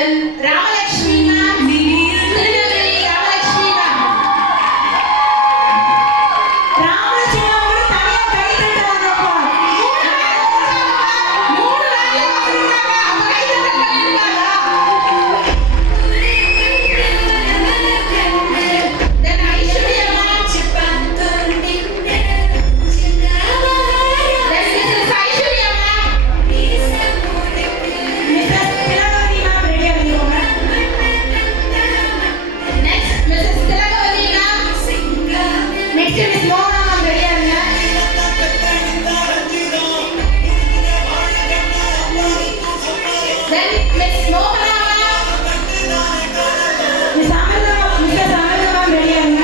Then Ramalakshmi ma'am, Tirunelveli Ramalakshmi ma'am. Ramalakshmi ma'am கூட தனியா கை தட்டுறாங்கப்பா. மூணு வேலையா வந்திருக்காங்க. அப்ப கை தட்டுறாங்களா? Then Aishwarya ma'am, then Mrs. Aishwarya ma'am, Mrs. Tilakavati ma'am ready ஆகிக்கோங்க. Next Mrs. Tilakavati ma'am, next Miss Mohana ma'am ready ஆகுங்க. Then Miss Mohana ma'am, Miss Amrita ma'am ready ஆகுங்க.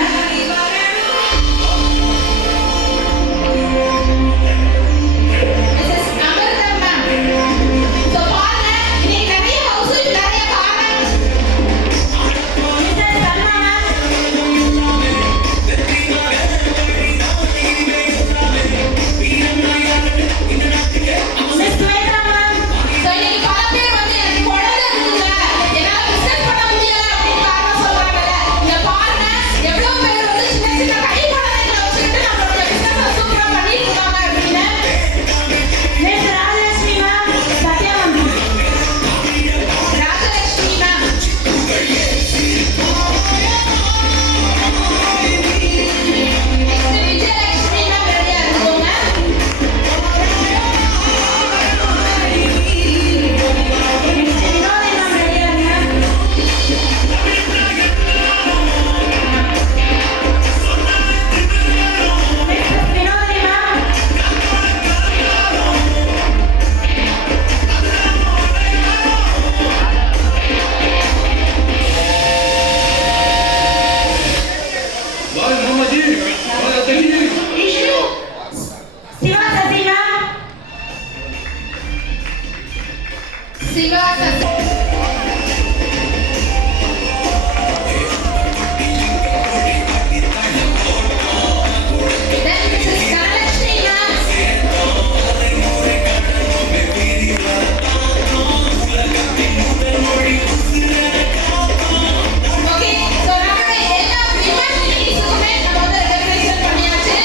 Mrs. Amrita ma'am. So பாருங்க, இன்னைக்கு நிறைய housewife நிறைய பாருங்க. Mrs. Salma ma'am. Miss Sweta ma'am. So இன்னைக்கு பல பேர் வந்து எனக்கு குழந்தை இருக்குங்க, என்னால business பண்ண முடியல அப்படின்னு காரணம் சொல்றாங்கல்ல. இங்க பாருங்க, எவ்வளவு பேர் வந்து சின்ன சின்ன கை குழந்தைகளை வச்சுக்கிட்டு நம்மளோட business சூப்பரா பண்ணிட்டு இருக்காங்க அப்படின்னு. Miss Rajalakshmi ma'am, Satya ma'am. Rajalakshmi ma'am. Next Vijayalakshmi ma'am ready ஆகுங்க. Next Vinodi ma'am ready ஆகுங்க. Next Vinodi ma'am. वाह मामा जी वाह चलिए Ishu. Siva Sasi ma'am. Siva Sasi. Then Mrs. Dhanalakshmi ma'am. Okay, so நம்மளுடைய எல்லா women leaders-க்குமே நம்ம வந்து recognition பண்ணியாச்சு.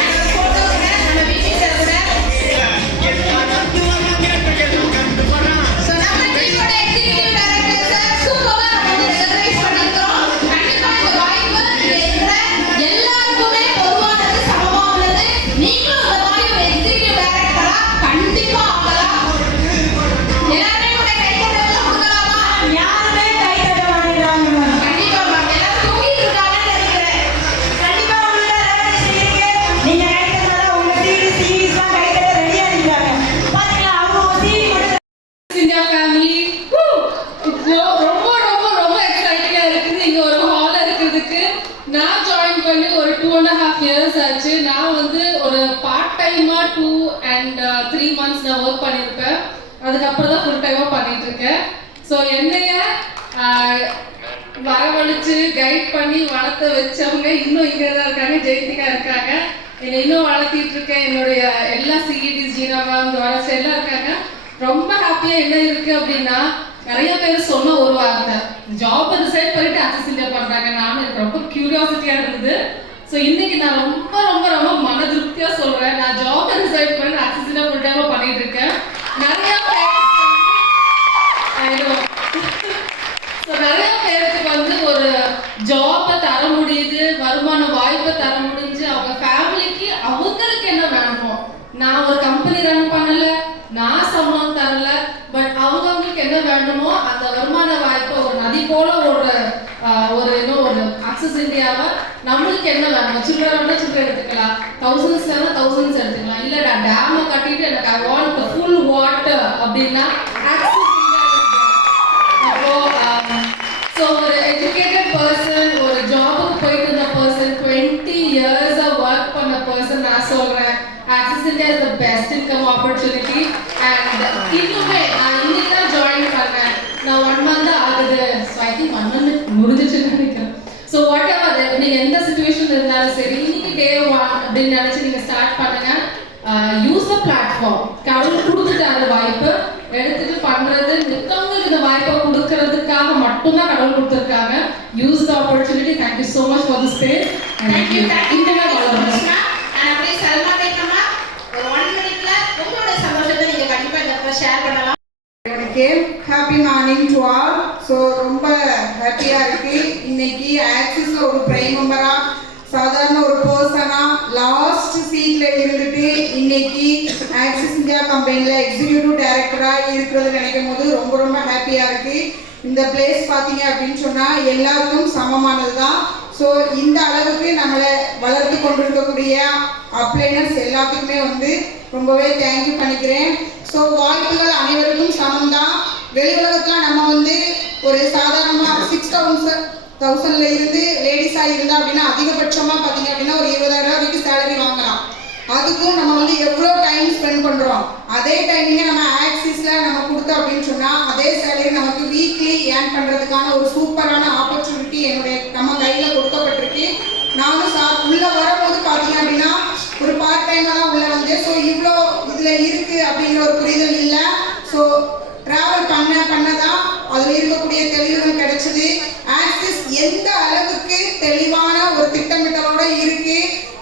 And ஒரு photo கூட நம்ம வீட்டுல கூட. So நம்ம டீமோட executive directors சூப்பரா வந்து recognize பண்ணிருக்கோம். கண்டிப்பா இந்த வாய்ப்பு இருக்கிற எல்லாருக்குமே பொதுவானது, சமமா உள்ளது. நீங்களும் இந்த மாதிரி ஒரு executive director-ஆ கண்டிப்பா ஆகலாம். எல்லாருமே கூட கை தட்டல கொடுக்கலாமா? யாருமே கை தட்ட மாட்டேங்கிறாங்க மேம். கண்டிப்பா மேம், எல்லாரும் தூங்கிட்டு இருக்காங்கன்னு நினைக்கிறேன். கண்டிப்பா உங்களோட ரெகக்னிஷன் இருக்கு. நீங்க கை தட்டல உங்க சீரீஸ்லாம் கை தட்ட ரெடியா இருக்காங்க. பாத்தீங்களா, அவங்க சீரி மட்டும் இந்தியா ஃபேமிலி ரொம்ப ரொம்ப ரொம்ப எக்ஸைட்டிங்கா இருக்குது. இங்க ஒரு ஹால் இருக்கிறதுக்கு நான் ஜாயின் பண்ணி ஒரு 2.5 years ஆச்சு. நான் வந்து ஒரு பார்ட் டைமா 2 and 3 months நான் ஒர்க் பண்ணியிருப்பேன். அதுக்கப்புறம் தான் ஃபுல் டைமா பண்ணிட்டு இருக்கேன். ஸோ என்னைய வரவழைச்சு கைட் பண்ணி வளர்த்த வச்சவங்க இன்னும் இங்கே தான் இருக்காங்க. ஜெயந்திகா இருக்காங்க, என்னை இன்னும் வளர்த்திட்டு இருக்கேன். என்னுடைய எல்லா சிஇடிஸ் ஜீனா மேம், துவாரஸ் எல்லாம் இருக்காங்க. ரொம்ப ஹாப்பியா என்ன இருக்கு அப்படின்னா, நிறைய பேர் சொன்ன ஒரு வார்த்தை, ஜாப் ரிசைன் பண்ணிட்டு அக்சஸ் இந்தியா பண்றாங்க. நானும் எனக்கு ரொம்ப கியூரியாசிட்டியா இருந்தது. ஸோ இன்னைக்கு நான் ரொம்ப ரொம்ப ரொம்ப மன திருப்தியா சொல்றேன், நான் ஜாப் ரிசைன் பண்ணி அக்சஸ் இந்தியா ஃபுல் டைமா பண்ணிட்டு இருக்கேன். நிறைய நிறைய பேருக்கு வந்து ஒரு ஜாபை தர முடியுது, வருமான வாய்ப்பை தர முடிஞ்சு, அவங்க ஃபேமிலிக்கு அவங்களுக்கு என்ன வேணுமோ. நான் ஒரு கம்பெனி ரன் பண்ணல, நான் சம்பளம் தரல, பட் அவங்களுக்கு என்ன வேண்டுமோ அந்த வருமான வாய்ப்பை ஒரு நதி போல ஒரு அக்சஸ் இந்தியாவை நம்மளுக்கு என்ன வேணும், சில்லறை சில்லறை எடுத்துக்கலாம், thousands எடுத்துக்கலாம். இல்லை நான் டேமை கட்டிட்டு எனக்கு I want the full water அப்படின்னா access அப்போ ஸோ ஒரு எஜுகேட்டட் பர்சன், ஒரு ஜாபுக்கு போயிட்டு இருந்த பர்சன், 20 years ஒர்க் பண்ண பர்சன், நான் சொல்றேன் axis India is the best income opportunity. And இன்னுமே நான் இன்னைக்கு தான் ஜாயின் பண்ணேன், நான் 1 month ஆகுது. ஸோ ஐ திங்க் 1 month முடிஞ்சிச்சுன்னு நினைக்கிறேன். ஸோ வாட் எவர் நீங்கள் எந்த சுச்சுவேஷன் இருந்தாலும் சரி, இன்னைக்கு day 1 அப்படின்னு நினச்சி நீங்கள் ஸ்டார்ட் பண்ணுங்க. Use the platform. கடவுள் கொடுத்துட்டாரு வாய்ப்பு, எடுத்துட்டு பண்றது, மித்தவங்களுக்கு இந்த வாய்ப்பை கொடுக்க மட்டும்தான் கடவுள் கொடுத்துருக்காங்க. Use the opportunity. Thank you so much for the space. Thank you இன்னுமே வளரணும். அப்படியே சல்மா கேட்கமா ஒரு 1 மினிட்ல உங்களோட சந்தோஷத்தை நீங்க கண்டிப்பா இந்த ஷேர் பண்ணலாம். Happy morning to all. So ரொம்ப ஹாப்பியாக இருக்கு. இன்னைக்கு ஆக்சிஸ்ல ஒரு பிரைம் மெம்பரா சாதாரண ஒரு பர்சனா லாஸ்ட் சீட்ல இருந்துட்டு இன்னைக்கு ஆக்சிஸ் இந்தியா கம்பெனியில் எக்ஸிக்யூட்டிவ் டைரக்டராக இருக்கிறது நினைக்கும் போது ரொம்ப ரொம்ப ஹாப்பியாக இருக்கு. இந்த பிளேஸ் பார்த்தீங்க அப்படின்னு சொன்னால் எல்லாருக்கும் சமமானது தான். ஸோ இந்த அளவுக்கு நம்மளை வளர்த்து கொண்டிருக்கக்கூடிய அப்ளைனர்ஸ் எல்லாத்துக்குமே வந்து ரொம்பவே தேங்க்யூ பண்ணிக்கிறேன். ஸோ வாய்ப்புகள் அனைவருக்கும் சமம் தான். வெளி உலகத்தில் நம்ம வந்து ஒரு சாதாரணமாக 6,000 இருந்து லேடிஸாக இருந்தால் அப்படின்னா அதிகபட்சமாக பார்த்தீங்க அப்படின்னா ஒரு 20,000 வரைக்கும் சேலரி வாங்கலாம். அதுக்கும் நம்ம வந்து எவ்வளோ டைம் ஸ்பெண்ட் பண்ணுறோம். அதே டைமிங்க நம்ம ஆக்சிஸில் நம்ம கொடுத்தோம் அப்படின்னு சொன்னால் அதே சேலரி நமக்கு வீக்லி ஏர்ன் பண்ணுறதுக்கான ஒரு சூப்பரான ஆப்பர்ச்சுனிட்டி நம்ம கையில் கொடுக்கப்பட்டிருக்கு. நானும் உள்ளே வரும்போது பார்த்தீங்க அப்படின்னா ஒரு பார்ட் டைமாக தான் உள்ளே வந்து ஸோ இவ்வளோ இதில் இருக்குது அப்படிங்கிற ஒரு புரிதல் இல்லை. ஸோ ட்ராவல் பண்ண தான் அதில் இருக்கக்கூடிய தெளிவுகள் கிடைச்சது. ஆக்சிஸ் எந்த அளவுக்கு தெளிவான ஒரு திட்டமிட்டலோட இருக்கு,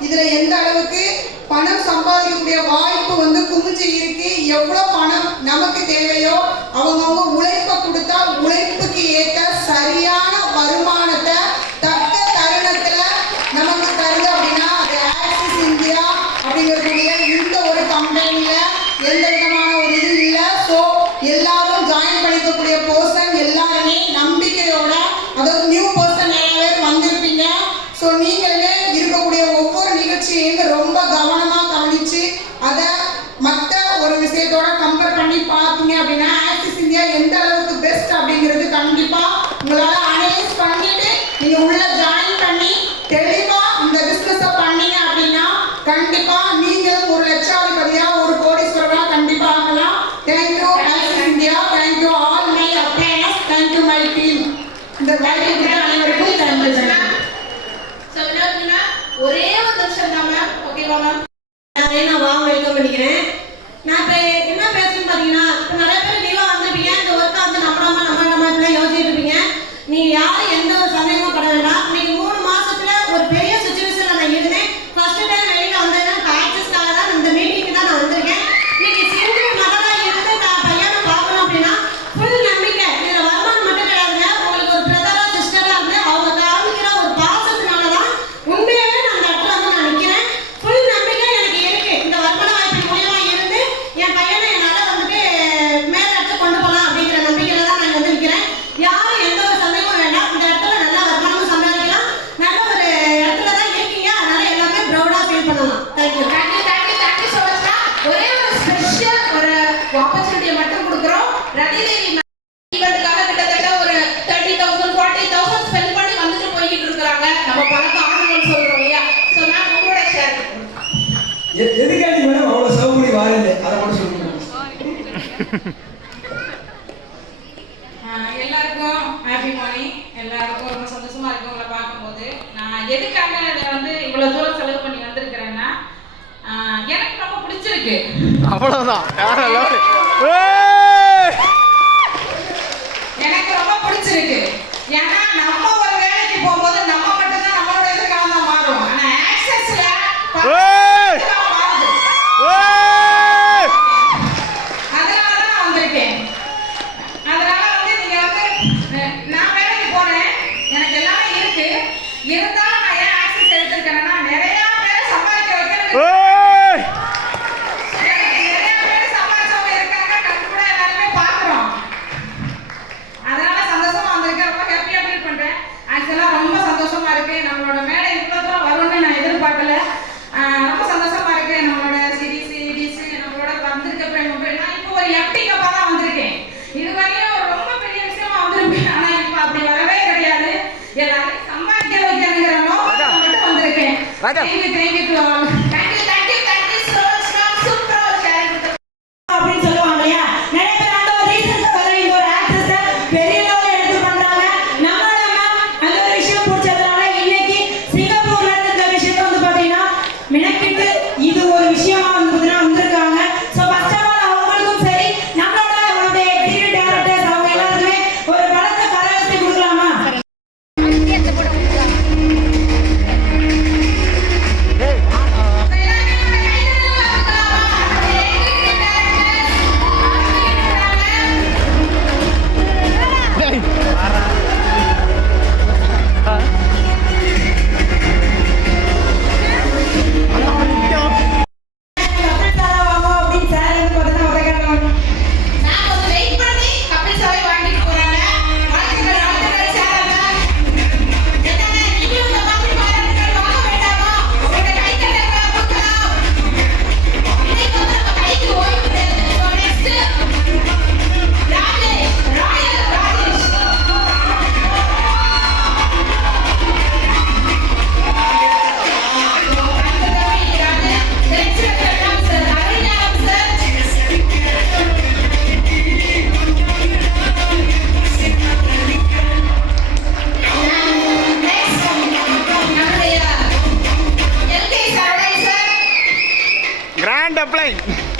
இதில் எந்த அளவுக்கு பணம் சம்பாதிக்கக்கூடிய வாய்ப்பு வந்து குமிஞ்சு இருக்கு. எவ்வளோ பணம் நமக்கு தேவையோ அவங்கவுங்க உழைப்பை கொடுத்தா உழைப்புக்கு ஏற்ற சரியான வருமானத்தை தக்க தருணத்தில் நமக்கு தருது அப்படின்னா அது ஆக்சிஸ் இந்தியா அப்படிங்கக்கூடிய இந்த ஒரு கம்பெனியில் எந்த விதமான ஒரு இது இல்லை. ஸோ எல்லாரும் ஜாயின் பண்ணிக்கக்கூடிய பர்சன் எல்லாருமே நம்பிக்கையோட, அதாவது நியூ பர்சன் நிறைய பேர் வந்திருப்பீங்க. ஸோ நீங்களே இருக்கக்கூடிய ஒவ்வொரு நிகழ்ச்சியையும் ரொம்ப கவனமாக கவனித்து அதை மற்ற ஒரு விஷயத்தோட கம்பேர் பண்ணி பார்த்தீங்க அப்படின்னா ஆக்சிஸ் இந்தியா எந்த அளவுக்கு பெஸ்ட் அப்படிங்கிறது கண்டிப்பாக உங்களால் அனலைஸ் பண்ணிட்டு நீங்கள் உள்ள ஜாயின் பண்ணி தெளிவாக இந்த பிஸ்னஸை பண்ணீங்க அப்படின்னா கண்டிப்பாக நீங்கள் ஒரு லட்சாதிபதியாக ஒரு கோடீஸ்வரராக கண்டிப்பாக ஆகலாம். Thank you Axis India. Thank you all my அப்ளைனர்ஸ். Thank you my team. இந்த வாய்ப்பு அனைவருக்கும் தேங்க்யூ. ஸோ வினோத்னா ஒரே ஒரு நிமிஷம் தான் மேம். ஓகேவா மேம்? நான் வாங்க வெல்கம் பண்ணிக்கிறேன். நான் இப்போ என்ன பேசுன்னு பார்த்தீங்கன்னா இப்போ நிறைய பேர் நீங்களும் வந்திருப்பீங்க. இந்த ஒர்க்கை வந்து நம்ம இப்படிலாம் யோசிச்சுட்டு இருப்பீங்க. நீங்கள் யாரும் எந்த ஒரு சந்தேகமும் பட வேண்டாம். இன்னைக்கு 3 மாசத்துல ஒரு பெரிய சுச்சுவேஷனில் நான் இருந்தேன். ஃபர்ஸ்ட் டைம் வெளியில் வந்தேன்னா ஆக்சிஸ்க்காக தான் இந்த மீட்டிங்க்கு தான் நான் வந்திருக்கேன். இன்னைக்கு சிங்கிள் மகளாக இருந்து நான் பையனை பார்க்கணும் அப்படின்னா ஃபுல் நம்பிக்கை. இதில் வருமானம் மட்டும் கிடையாதுங்க. உங்களுக்கு ஒரு பிரதரா சிஸ்டராக இருந்து அவங்க காமிக்கிற ஒரு பாசத்தினால தான் உண்மையாகவே நான் அந்த இடத்துல வந்து நான் நிற்கிறேன். ஃபுல் நம்பிக்கை எனக்கு இருக்கு. இந்த வருமான வாய்ப்பு மூலியமா இருந்து என் பையனை என்னால் வந்துட்டு மேல இடத்துக்கு கொண்டு போகலாம் அப்படிங்கிற நம்பிக்கையில தான் நான் வந்து நிற்கிறேன். யாரும் எந்த ஒரு சந்தேகமும் வேண்டாம். இந்த இடத்துல நல்ல வருமானமும் சம்பாதிக்கலாம். நல்ல ஒரு இடத்துல தான் இருக்கீங்க. அதனால எல்லாமே ப்ரௌடாக ஃபீல் பண்ணலாம். Thank you. Thank you so much ma'am. ஒரே ஒரு ஸ்பெஷல் ஒரு ஆப்பர்ச்சுனிட்டியை மட்டும் கொடுக்குறோம். ரதிதேவி ஈவெண்ட்டுக்காக கிட்டத்தட்ட ஒரு 30,000 40,000 ஸ்பெண்ட் பண்ணி வந்துட்டு போய்கிட்டு இருக்காங்க. நம்ம பணத்தை ஆகணும்னு சொல்றோம் இல்லையா? ஸோ மேம் உங்களோட ஷேர் எதுக்காண்டி மேடம் அவ்வளோ செலவு பண்ணி வாரீங்க அதை மட்டும் சொல்லுங்க. எல்லாருக்கும் ஹாப்பி மார்னிங். எல்லாருக்கும் ரொம்ப சந்தோஷமா இருக்கு உங்களை பார்க்கும்போது. நான் எதுக்காக இதை வந்து இவ்வளோ தூரம் செலவு பண்ணி வந்திருக்கிறேன்னா எனக்கு ரொம்ப பிடிச்சிருக்கு. அவ்வளவுதான். எனக்கு ரொம்ப பிடிச்சிருக்கு. ஏன்னா நம்ம ஒரு வேலைக்கு போகும்போது நம்ம மட்டும்தான் நம்மளோட எதிர்காலம் தான் மாறும். ஆனால் ஆக்சஸ்ல அதனால தான் நான் வந்திருக்கேன். அதனால வந்து நீங்க வந்து நான் வேலைக்கு போறேன், எனக்கு எல்லாமே இருக்கு. இருந்தாலும் நான் ஏன் ஆக்சஸ் எடுத்திருக்கேன்னா நிறைய பேரை சம்பாதிக்க வைக்கிறேன். நிறைய பேர் சம்பாதிச்சவங்க இருக்காங்க. நம்ம கூட எல்லாருமே பார்க்குறோம். அதனால சந்தோஷமா வந்திருக்கேன். ரொம்ப ஹாப்பியா ஃபீல் பண்றேன். ஆக்சுவலா ரொம்ப சந்தோஷமா இருக்கு. நம்மளோட மேடை இவ்வளவு தூரம் வரும்னு நான் எதிர்பார்க்கல. ரொம்ப சந்தோஷமா இருக்கு. நம்மளோட சிடிசி டிசி நம்மளோட வந்திருக்க நான் இப்போ ஒரு எம்டி கப்பா தான் வந்திருக்கேன். இதுவரையும் ரொம்ப பெரிய விஷயமா வந்திருப்பேன். ஆனா இப்போ அப்படி வரவே கிடையாது. எல்லாரையும் சம்பாதிக்க வைக்கிறேங்கிற நோக்கம் மட்டும் வந்திருக்கேன். Thank you to all. Thank you so much ma'am. சூப்பரா ஒரு ஷேர் அப்படின்னு சொல்லுவாங்க இல்லையா? நிறைய பேர் அந்த ஒரு ரீசன்ஸ்க்காக இந்த ஒரு ஆக்சஸை பெரிய லெவலில் எடுத்து பண்றாங்க. நம்மளோட மேம் அந்த ஒரு விஷயம் பிடிச்சதுனால இன்னைக்கு சிங்கப்பூர்ல இருந்த விஷயத்த வந்து பார்த்தீங்கன்னா மினக்கிட்டு இது ஒரு விஷயமா வந்து பார்த்தீங்கன்னா வந்திருக்காங்க. ஸோ ஃபர்ஸ்ட் ஆஃப் ஆல் அவங்களுக்கும் சரி நம்மளோட எக்ஸிக்யூட்டிவ் டைரக்டர்ஸ் அவங்க எல்லாருக்குமே ஒரு பலத்த கரவசை கொடுக்கலாம். can't apply.